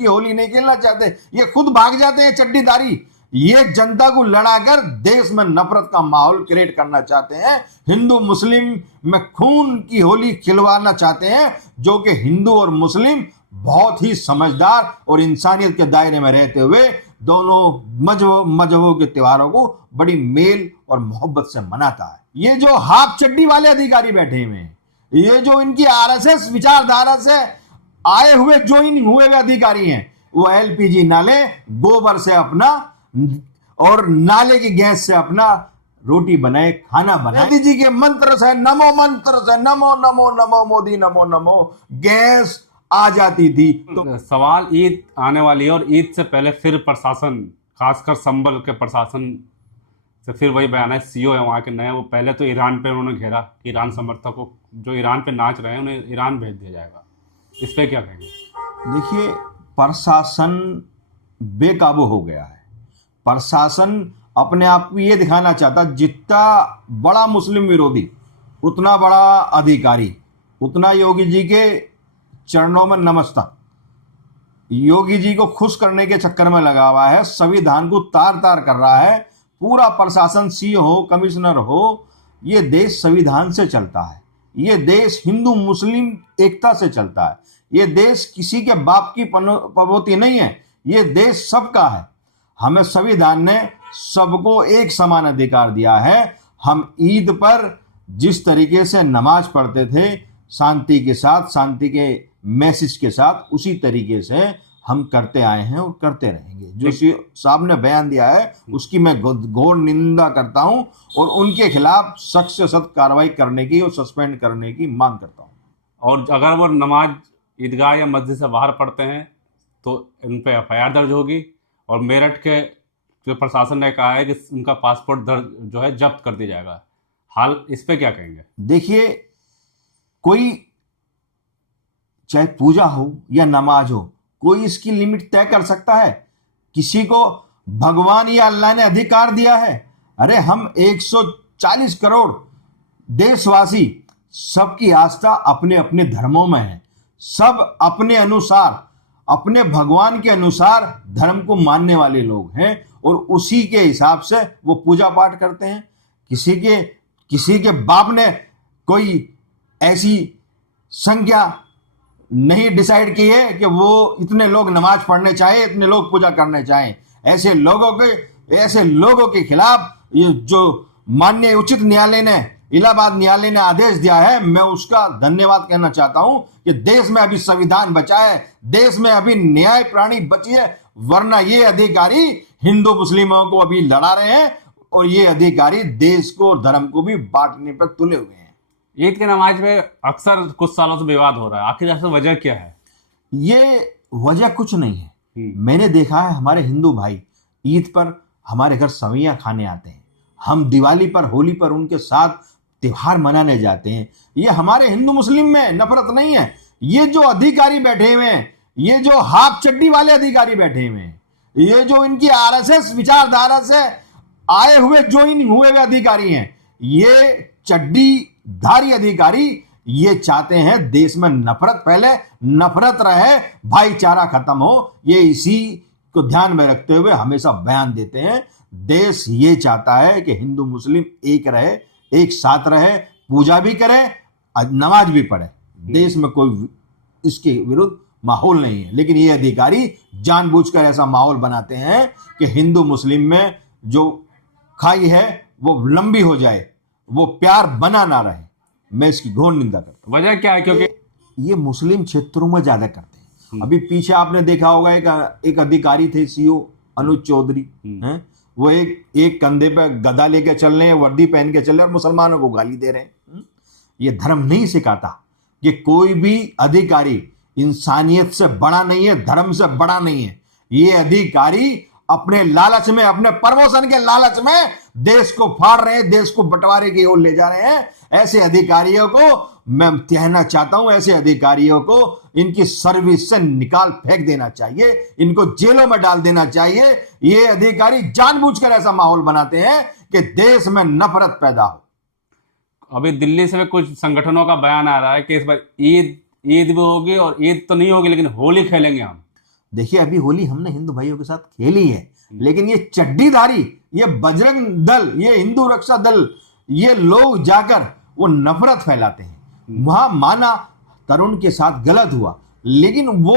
की होली नहीं खेलना चाहते, ये खुद भाग जाते हैं चड्डीदारी। ये जनता को लड़ाकर देश में नफरत का माहौल क्रिएट करना चाहते हैं, हिंदू मुस्लिम में खून की होली खिलवाना चाहते हैं, जो कि हिंदू और मुस्लिम बहुत ही समझदार और इंसानियत के दायरे में रहते हुए दोनों मजहबों के त्योहारों को बड़ी मेल और मोहब्बत से मनाता है। ये जो हाफ चड्डी वाले अधिकारी बैठे हुए हैं, ये जो इनकी आरएसएस विचारधारा से आए हुए ज्वाइन हुए अधिकारी हैं, वो एलपीजी नाले गोबर से अपना और नाले की गैस से अपना रोटी बनाए, खाना बनाए। मोदी जी के मंत्र से नमो नमो नमो मोदी नमो नमो गैस आ जाती थी। तो सवाल ईद आने वाली है और ईद से पहले फिर प्रशासन, खासकर संभल के प्रशासन से फिर वही बयान है, सीओ है वहाँ के नए, वो पहले तो ईरान पे उन्होंने घेरा, ईरान समर्थकों जो ईरान पे नाच रहे हैं उन्हें ईरान भेज दिया जाएगा। इस पे क्या कहेंगे? देखिए, प्रशासन बेकाबू हो गया है। प्रशासन अपने आप को ये दिखाना चाहता, जितना बड़ा मुस्लिम विरोधी उतना बड़ा अधिकारी, उतना योगी जी के चरणों में नमस्ता। योगी जी को खुश करने के चक्कर में लगा हुआ है, संविधान को तार तार कर रहा है। पूरा प्रशासन, सीओ हो, कमिश्नर हो, ये देश संविधान से चलता है, ये देश हिंदू मुस्लिम एकता से चलता है, ये देश किसी के बाप की पनौती नहीं है, ये देश सबका है। हमें संविधान ने सबको एक समान अधिकार दिया है। हम ईद पर जिस तरीके से नमाज पढ़ते थे शांति के साथ, शांति के मैसेज के साथ, उसी तरीके से हम करते आए हैं और करते रहेंगे। जो साहब ने बयान दिया है उसकी मैं घोर निंदा करता हूं और उनके खिलाफ सख्त से सख्त कार्रवाई करने की और सस्पेंड करने की मांग करता हूं। और अगर वो नमाज ईदगाह या मस्जिद से बाहर पढ़ते हैं तो उन पर एफआईआर दर्ज होगी, और मेरठ के जो प्रशासन ने कहा है कि उनका पासपोर्ट दर्ज जो है जब्त कर दिया जाएगा। हाल इस पे क्या कहेंगे? देखिए, कोई चाहे पूजा हो या नमाज हो, कोई इसकी लिमिट तय कर सकता है? किसी को भगवान या अल्लाह ने अधिकार दिया है? अरे हम 140 करोड़ देशवासी, सबकी आस्था अपने अपने धर्मों में है, सब अपने अनुसार, अपने भगवान के अनुसार धर्म को मानने वाले लोग हैं और उसी के हिसाब से वो पूजा पाठ करते हैं। किसी के बाप ने कोई ऐसी संख्या नहीं डिसाइड की है कि वो इतने लोग नमाज पढ़ने चाहे, इतने लोग पूजा करने चाहें। ऐसे लोगों के खिलाफ ये जो माननीय उच्च न्यायालय ने, इलाहाबाद न्यायालय ने आदेश दिया है, मैं उसका धन्यवाद कहना चाहता हूं कि देश में अभी संविधान बचा है, देश में अभी न्याय प्राणी बची है, वरना ये अधिकारी हिंदू मुस्लिमों को अभी लड़ा रहे हैं और ये अधिकारी देश को और धर्म को भी बांटने पर तुले हुए हैं। ईद की नमाज में अक्सर कुछ सालों से विवाद हो रहा है, आखिर ऐसा वजह क्या है? ये वजह कुछ नहीं है। मैंने देखा है हमारे हिंदू भाई ईद पर हमारे घर सवैयां खाने आते हैं, हम दिवाली पर, होली पर उनके साथ त्योहार मनाने जाते हैं। ये हमारे हिंदू मुस्लिम में नफरत नहीं है। ये जो अधिकारी बैठे हुए हैं, ये जो हाफ चड्डी वाले अधिकारी बैठे हुए हैं, ये जो इनकी आरएसएस विचारधारा से आए हुए ज्वाइन हुए अधिकारी हैं, ये चड्डीधारी अधिकारी, ये चाहते हैं देश में नफरत फैले, नफरत रहे, भाईचारा खत्म हो। ये इसी को ध्यान में रखते हुए हमेशा बयान देते हैं। देश ये चाहता है कि हिंदू मुस्लिम एक रहे, एक साथ रहे, पूजा भी करें, नमाज भी पढ़े। देश में कोई इसके विरुद्ध माहौल नहीं है, लेकिन ये अधिकारी जानबूझकर ऐसा माहौल बनाते हैं कि हिंदू मुस्लिम में जो खाई है वो लंबी हो जाए, वो प्यार बना ना रहे। मैं इसकी घोर निंदा करता हूं। वजह क्या है? क्योंकि ये मुस्लिम क्षेत्रों में ज्यादा करते हैं। अभी पीछे आपने देखा होगा एक अधिकारी थे, सीओ अनुज चौधरी हैं, वो एक कंधे पे गदा लेके चल रहे हैं, वर्दी पहन के चल रहे हैं और मुसलमानों को गाली दे रहे हैं। ये धर्म नहीं सिखाता कि कोई भी अधिकारी इंसानियत से बड़ा नहीं है, धर्म से बड़ा नहीं है। ये अधिकारी अपने लालच में, अपने प्रमोशन के लालच में देश को फाड़ रहे हैं, देश को बंटवारे की ओर ले जा रहे हैं। ऐसे अधिकारियों को मैं कहना चाहता हूं, ऐसे अधिकारियों को इनकी सर्विस से निकाल फेंक देना चाहिए, इनको जेलों में डाल देना चाहिए। ये अधिकारी जानबूझकर ऐसा माहौल बनाते हैं कि देश में नफरत पैदा हो। अभी दिल्ली से कुछ संगठनों का बयान आ रहा है कि इस बार ईद भी होगी और ईद तो नहीं होगी लेकिन होली खेलेंगे हम। देखिए अभी होली हमने हिंदू भाइयों के साथ खेली है, लेकिन ये चड्डीधारी, ये बजरंग दल, ये हिंदू रक्षा दल, ये लोग जाकर वो नफरत फैलाते हैं। वहां माना तरुण के साथ गलत हुआ, लेकिन वो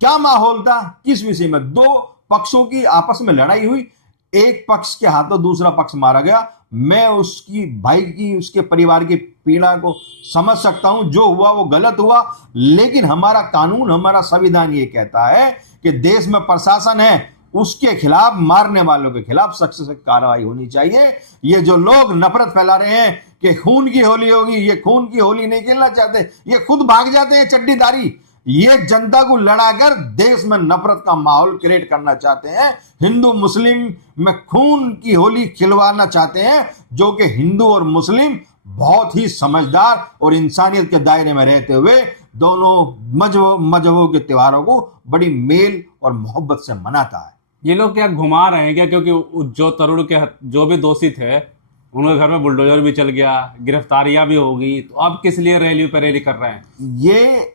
क्या माहौल था, किस विषय में? दो पक्षों की आपस में लड़ाई हुई, एक पक्ष के हाथों दूसरा पक्ष मारा गया। मैं उसकी भाई की, उसके परिवार की पीड़ा को समझ सकता हूं, जो हुआ वो गलत हुआ, लेकिन हमारा कानून, हमारा संविधान ये कहता है कि देश में प्रशासन है, उसके खिलाफ, मारने वालों के खिलाफ सख्त से कार्रवाई होनी चाहिए। ये जो लोग नफरत फैला रहे हैं कि खून की होली होगी, ये खून की होली नहीं खेलना चाहते, ये खुद भाग जाते हैं चड्डीदारी। ये जनता को लड़ाकर देश में नफरत का माहौल क्रिएट करना चाहते हैं, हिंदू मुस्लिम में खून की होली खिलवाना चाहते हैं, जो कि हिंदू और मुस्लिम बहुत ही समझदार और इंसानियत के दायरे में रहते हुए दोनों मजहबों के त्योहारों को बड़ी मेल और मोहब्बत से मनाता है। ये लोग क्या घुमा रहे हैं क्या? क्योंकि जो तरुण के जो भी दोषी थे उनके घर में बुलडोजर भी चल गया, गिरफ्तारियां भी होगी, तो अब किस लिए रैली पे रैली कर रहे हैं? ये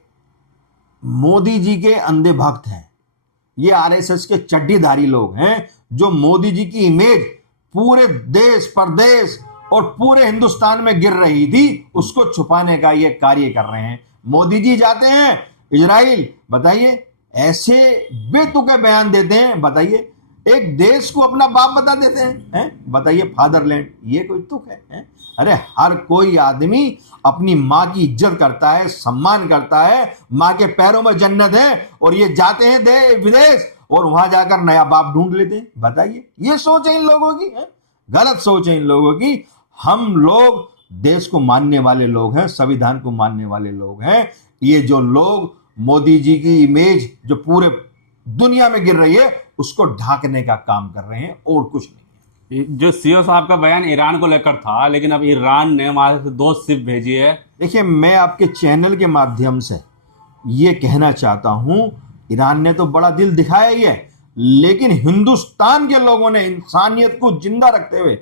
मोदी जी के अंधे भक्त हैं, ये आरएसएस के चड्डीधारी लोग हैं, जो मोदी जी की इमेज पूरे देश प्रदेश और पूरे हिंदुस्तान में गिर रही थी, उसको छुपाने का ये कार्य कर रहे हैं। मोदी जी जाते हैं इजराइल, बताइए, ऐसे बेतुके बयान देते हैं, बताइए, एक देश को अपना बाप बता देते हैं, बताइए, फादरलैंड, ये कोई तुक है? अरे हर कोई आदमी अपनी माँ की इज्जत करता है, सम्मान करता है, माँ के पैरों में जन्नत है, और ये जाते हैं विदेश और वहां जाकर नया बाप ढूंढ लेते हैं। बताइए, ये सोच है इन लोगों की, गलत सोच है इन लोगों की। हम लोग देश को मानने वाले लोग हैं, संविधान को मानने वाले लोग हैं। ये जो लोग मोदी जी की इमेज जो पूरे दुनिया में गिर रही है, उसको ढांकने का काम कर रहे हैं, और कुछ नहीं। जो सीओ साहब का बयान ईरान को लेकर था, लेकिन अब ईरान ने वहां से 2 शिप भेजी है। देखिए, मैं आपके चैनल के माध्यम से ये कहना चाहता हूं, ईरान ने तो बड़ा दिल दिखाया ही है, लेकिन हिंदुस्तान के लोगों ने इंसानियत को जिंदा रखते हुए,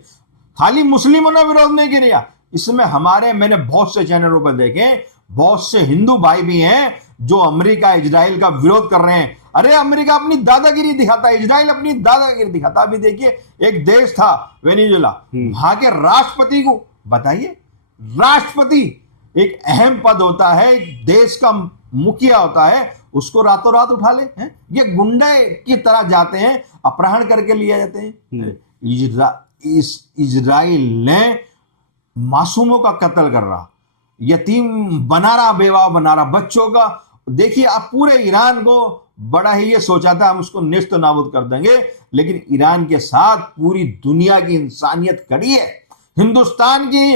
खाली मुस्लिमों ने विरोध नहीं किया, इसमें मैंने बहुत से चैनलों पर देखे, बहुत से हिंदू भाई भी हैं जो अमेरिका इजराइल का विरोध कर रहे हैं। अरे अमेरिका अपनी दादागिरी दिखाता है, इजराइल अपनी दादागिरी दिखाता। अभी देखिए, एक देश था वेनेजुएला, वहां के राष्ट्रपति को, बताइए, राष्ट्रपति एक अहम पद होता है, एक देश का मुखिया होता है, उसको रातों रात उठा ले हैं? ये गुंडे की तरह जाते हैं, अपहरण करके लिए जाते हैं। इजराइल ने मासूमों का कत्ल कर रहा, यतीम बना रहा, बेवा बना रहा, बच्चों का। देखिए, आप पूरे ईरान को बड़ा ही ये सोचा था हम उसको नेस्त नाबूद कर देंगे, लेकिन ईरान के साथ पूरी दुनिया की इंसानियत खड़ी है। हिंदुस्तान की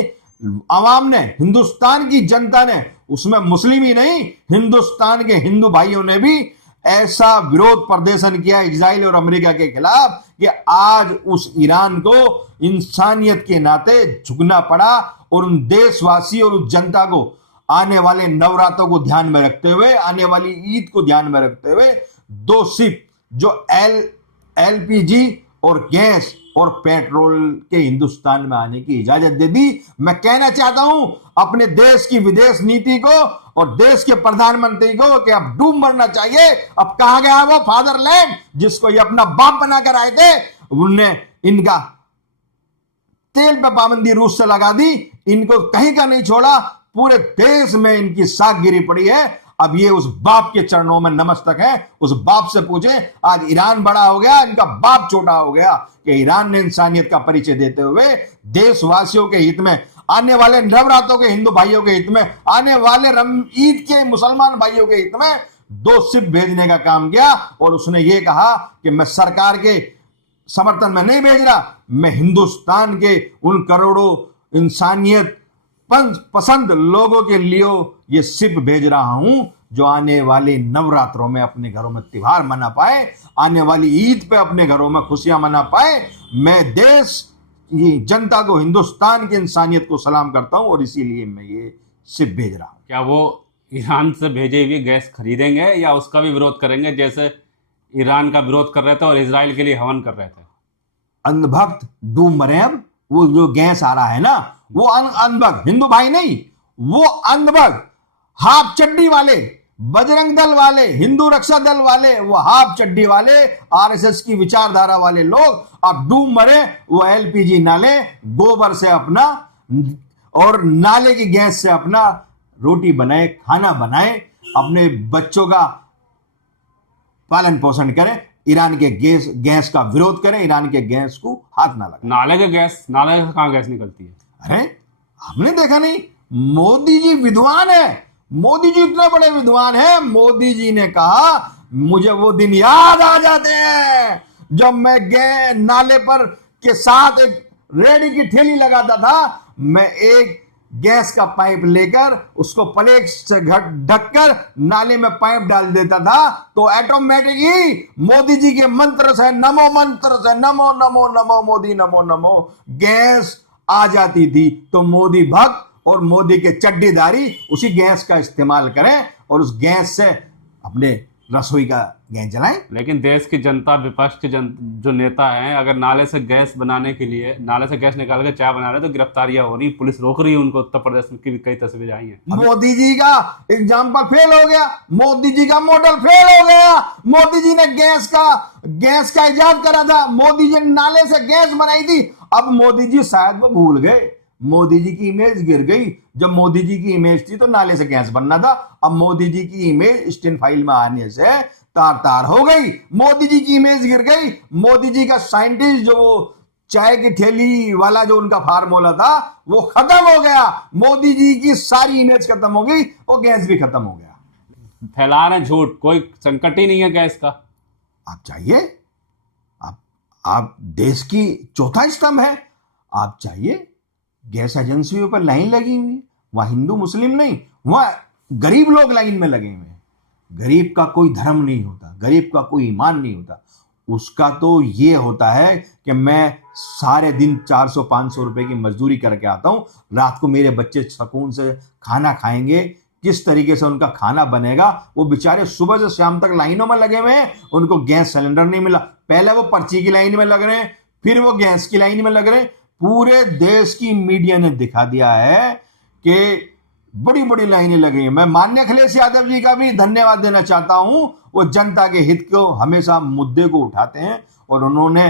आवाम ने, हिंदुस्तान की जनता ने, उसमें मुस्लिम ही नहीं, हिंदुस्तान के हिंदू भाइयों ने भी ऐसा विरोध प्रदर्शन किया इजराइल और अमेरिका के खिलाफ कि आज उस ईरान को इंसानियत के नाते झुकना पड़ा, और उन देशवासी और उस जनता को आने वाले नवरात्रों को ध्यान में रखते हुए, आने वाली ईद को ध्यान में रखते हुए 2 शिप जो एलपीजी और गैस और पेट्रोल के हिंदुस्तान में आने की इजाजत दे दी। मैं कहना चाहता हूं अपने देश की विदेश नीति को और देश के प्रधानमंत्री को कि अब डूब मरना चाहिए। अब कहा गया वो फादरलैंड, जिसको ये अपना बाप बनाकर आए थे, उनने इनका तेल पे पाबंदी रूस से लगा दी, इनको कहीं का नहीं छोड़ा, पूरे देश में इनकी साख गिरी पड़ी है। अब ये उस बाप के चरणों में नमस्तक है। उस बाप से पूछें, आज ईरान बड़ा हो गया, इनका बाप छोटा हो गया, कि ईरान ने इंसानियत का परिचय देते हुए देशवासियों के हित में, आने वाले नवरात्रों के हिंदू भाइयों के हित में, आने वाले ईद के मुसलमान भाइयों के हित में 2 शिप भेजने का काम किया। और उसने ये कहा कि मैं सरकार के समर्थन में नहीं भेज रहा, मैं हिंदुस्तान के उन करोड़ों इंसानियत पसंद लोगों के लिए ये शिप भेज रहा हूं, जो आने वाले नवरात्रों में अपने घरों में त्योहार मना पाए, आने वाली ईद पे अपने घरों में खुशियां मना पाए। मैं देश की जनता को, हिंदुस्तान की इंसानियत को सलाम करता हूं, और इसीलिए मैं ये शिप भेज रहा हूं। क्या वो ईरान से भेजे हुए गैस खरीदेंगे या उसका भी विरोध करेंगे, जैसे ईरान का विरोध कर रहे थे और इजराइल के लिए हवन कर रहे थे? अंधभक्त डूब मरे। अब वो जो गैस आ रहा है ना, वो अंधभक्त, हिंदू भाई नहीं, वो अंधभक्त हाफ चड्डी वाले बजरंग दल वाले, हिंदू रक्षा दल वाले, वो हाफ चड्डी वाले, आरएसएस की विचारधारा वाले लोग अब डूब मरे। वो एलपीजी नाले, गोबर से अपना और नाले की गैस से अपना रोटी बनाए, खाना बनाए, अपने बच्चों का पालन पोषण करें, ईरान के गैस का विरोध करें, ईरान के गैस को हाथ ना लगाएं। नाले से कहाँ गैस निकलती है? अरे हमने देखा नहीं, मोदी जी विद्वान है, मोदी जी इतने बड़े विद्वान हैं, मोदी जी ने कहा मुझे वो दिन याद आ जाते हैं जब मैं नाले पर के साथ एक रेडी की ठेली लगाता था। मैं एक गैस का पाइप लेकर उसको प्लेट से ढककर नाले में पाइप डाल देता था, तो ऑटोमेटिक ही मोदी जी के मंत्र से, नमो मंत्र से, नमो नमो नमो मोदी नमो नमो, गैस आ जाती थी। तो मोदी भक्त और मोदी के चड्डीदारी उसी गैस का इस्तेमाल करें और उस गैस से अपने रसोई का गैस जलाएं। लेकिन देश की जनता, विपक्ष के जो नेता हैं, अगर नाले से गैस बनाने के लिए, नाले से गैस निकाल के चाय बना रहे हैं तो गिरफ्तारियां हो रही, पुलिस रोक रही है उनको। उत्तर प्रदेश में की भी कई तस्वीरें आई हैं। मोदी जी का एग्जाम्पल फेल हो गया, मोदी जी का मॉडल फेल हो गया। मोदी जी ने गैस का इजाद करा था, मोदी जी ने नाले से गैस बनाई थी। अब मोदी जी शायद वो भूल गए, मोदी जी की इमेज गिर गई। जब मोदी जी की इमेज थी तो नाले से गैस बनना था, अब मोदी जी की इमेज स्टेन फाइल में आने से तार तार हो गई, मोदी जी की इमेज गिर गई। मोदी जी का साइंटिस्ट, जो वो चाय की ठेली वाला जो उनका फार्मूला था, वो खत्म हो गया। मोदी जी की सारी इमेज खत्म हो गई, वो गैस भी खत्म हो गया। फैला रहे झूठ, कोई संकट ही नहीं है गैस का। आप चाहिए, आप देश की चौथा स्तंभ है, आप चाहिए, गैस एजेंसियों पर लाइन लगी हुई है, वहां हिंदू मुस्लिम नहीं, वहां गरीब लोग लाइन में लगे हुए हैं। गरीब का कोई धर्म नहीं होता, गरीब का कोई ईमान नहीं होता, उसका तो ये होता है कि मैं सारे दिन 400-500 रुपए की मजदूरी करके आता हूं, रात को मेरे बच्चे सुकून से खाना खाएंगे, किस तरीके से उनका खाना बनेगा। वो बेचारे सुबह से शाम तक लाइनों में लगे हुए हैं, उनको गैस सिलेंडर नहीं मिला, पहले वो पर्ची की लाइन में लग रहे हैं, फिर वो गैस की लाइन में लग रहे हैं। पूरे देश की मीडिया ने दिखा दिया है कि बड़ी बड़ी लाइनें लगी हैं। मैं माननीय अखिलेश यादव जी का भी धन्यवाद देना चाहता हूं, वो जनता के हित को हमेशा मुद्दे को उठाते हैं और उन्होंने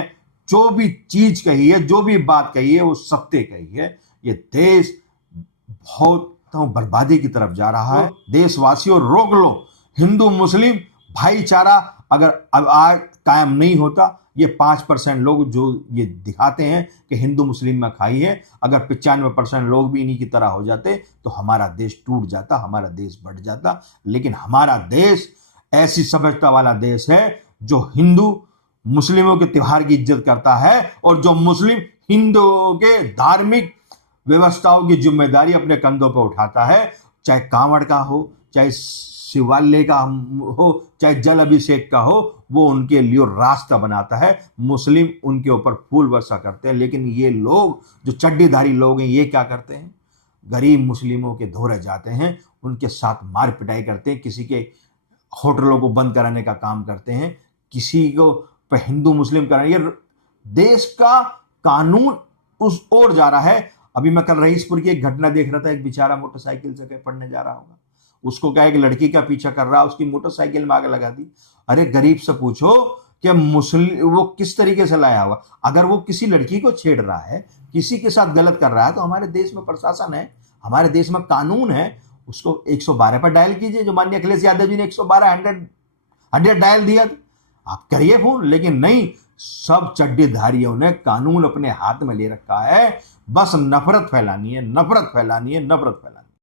जो भी चीज कही है, जो भी बात कही है, वो सत्य कही है। ये देश बहुत बर्बादी की तरफ जा रहा है। देशवासियों रोक लो, हिंदू मुस्लिम भाईचारा अगर अब आज कायम नहीं होता, ये 5% लोग जो ये दिखाते हैं कि हिंदू मुस्लिम में खाई है, अगर 95% लोग भी इन्हीं की तरह हो जाते तो हमारा देश टूट जाता, हमारा देश बढ़ जाता। लेकिन हमारा देश ऐसी सभ्यता वाला देश है जो हिंदू मुस्लिमों के त्योहार की इज्जत करता है और जो मुस्लिम हिंदुओं के धार्मिक व्यवस्थाओं की जिम्मेदारी अपने कंधों पर उठाता है। चाहे कांवड़ का हो, चाहे शिवालय का हो, चाहे जल अभिषेक का हो, वो उनके लिए रास्ता बनाता है। मुस्लिम उनके ऊपर फूल वर्षा करते हैं, लेकिन ये लोग जो चड्डीधारी लोग हैं, ये क्या करते हैं, गरीब मुस्लिमों के धोरे जाते हैं, उनके साथ मार पिटाई करते हैं, किसी के होटलों को बंद कराने का काम करते हैं, किसी को पे हिंदू मुस्लिम कराने। ये देश का कानून उस ओर जा रहा है। अभी मैं कल रईसपुर की एक घटना देख रहा था, एक बेचारा मोटरसाइकिल से कहीं पढ़ने जा रहा होगा, उसको क्या एक लड़की का पीछा कर रहा, उसकी मोटरसाइकिल में आग लगा दी। अरे गरीब से पूछो कि मुस्लिम वो किस तरीके से लाया होगा। अगर वो किसी लड़की को छेड़ रहा है, किसी के साथ गलत कर रहा है, तो हमारे देश में प्रशासन है, हमारे देश में कानून है, उसको 112 पर डायल कीजिए, जो माननीय अखिलेश यादव जी ने 112 100 डायल दिया, आप करिए फोन। लेकिन नहीं, सब चड्डीधारियों ने कानून अपने हाथ में ले रखा है, बस नफरत फैलानी है, नफरत फैलानी है, नफरत फैलानी है।